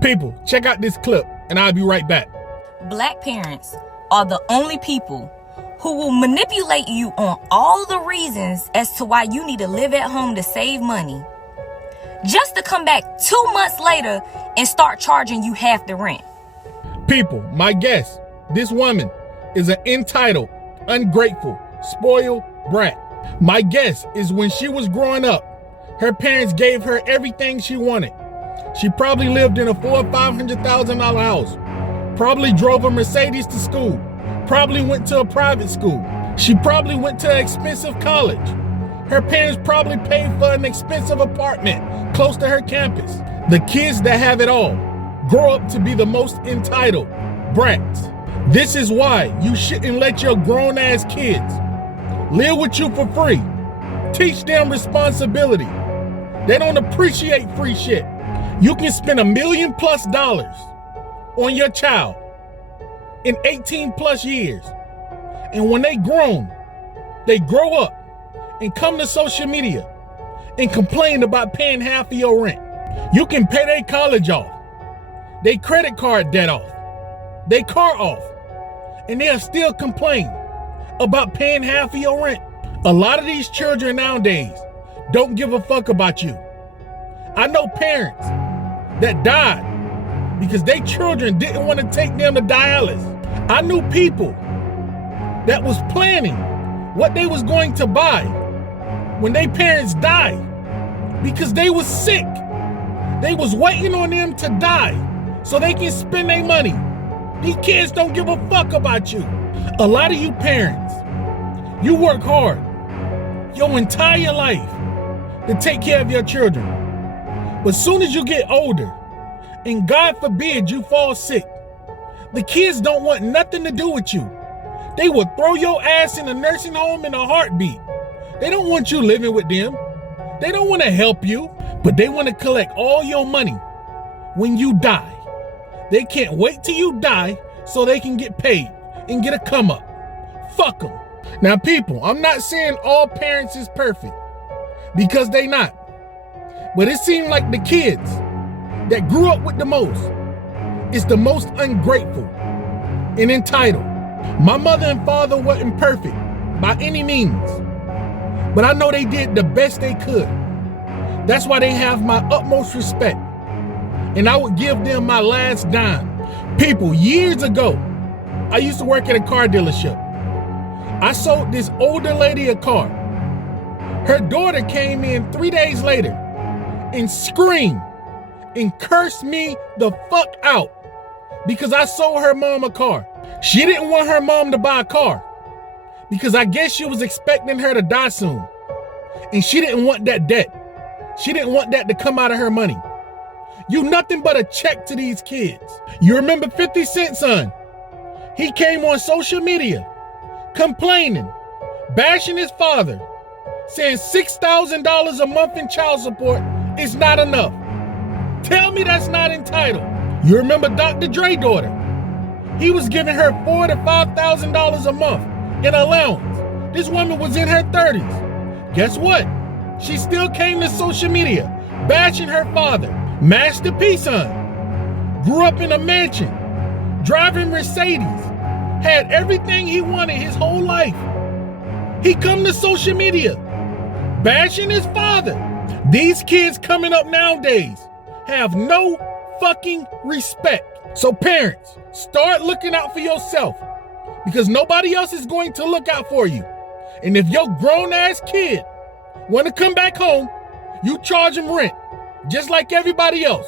People, check out this clip and I'll be right back. Black parents are the only people who will manipulate you on all the reasons as to why you need to live at home to save money, just to come back 2 months later and start charging you half the rent. People, my guess, this woman is an entitled, ungrateful, spoiled brat. My guess is when she was growing up, her parents gave her everything she wanted. She probably lived in a $400,000 or $500,000 house, probably drove a Mercedes to school, probably went to a private school. She probably went to an expensive college. Her parents probably paid for an expensive apartment close to her campus. The kids that have it all grow up to be the most entitled brats. This is why you shouldn't let your grown-ass kids live with you for free. Teach them responsibility. They don't appreciate free shit. You can spend $1 million+ on your child in 18+ years. And when they grown, they grow up and come to social media and complain about paying half of your rent. You can pay their college off, their credit card debt off, their car off, and they'll still complain about paying half of your rent. A lot of these children nowadays don't give a fuck about you. I know parents that died because their children didn't want to take them to dialysis. I knew people that was planning what they was going to buy when their parents died because they was sick. They was waiting on them to die so they can spend their money. These kids don't give a fuck about you. A lot of you parents, you work hard your entire life to take care of your children. But soon as you get older, and God forbid you fall sick, the kids don't want nothing to do with you. They will throw your ass in a nursing home in a heartbeat. They don't want you living with them. They don't want to help you, but they want to collect all your money when you die. They can't wait till you die so they can get paid and get a come up. Fuck them. Now people, I'm not saying all parents is perfect, because they not. But it seemed like the kids that grew up with the most is the most ungrateful and entitled. My mother and father weren't perfect by any means, but I know they did the best they could. That's why they have my utmost respect, and I would give them my last dime. People, years ago, I used to work at a car dealership. I sold this older lady a car. Her daughter came in 3 days later and screamed and cursed me the fuck out because I sold her mom a car. She didn't want her mom to buy a car because I guess she was expecting her to die soon. And she didn't want that debt. She didn't want that to come out of her money. You nothing but a check to these kids. You remember 50 Cent son? He came on social media complaining, bashing his father, saying $6,000 a month in child support is not enough. Tell me that's not entitled. You remember Dr. Dre's daughter? He was giving her $4,000 to $5,000 a month in allowance. This woman was in her 30s. Guess what? She still came to social media bashing her father. Master P son grew up in a mansion, driving Mercedes, had everything he wanted his whole life. He come to social media bashing his father. These kids coming up nowadays have no fucking respect. So parents, start looking out for yourself, because nobody else is going to look out for you. And if your grown-ass kid want to come back home, you charge him rent, just like everybody else.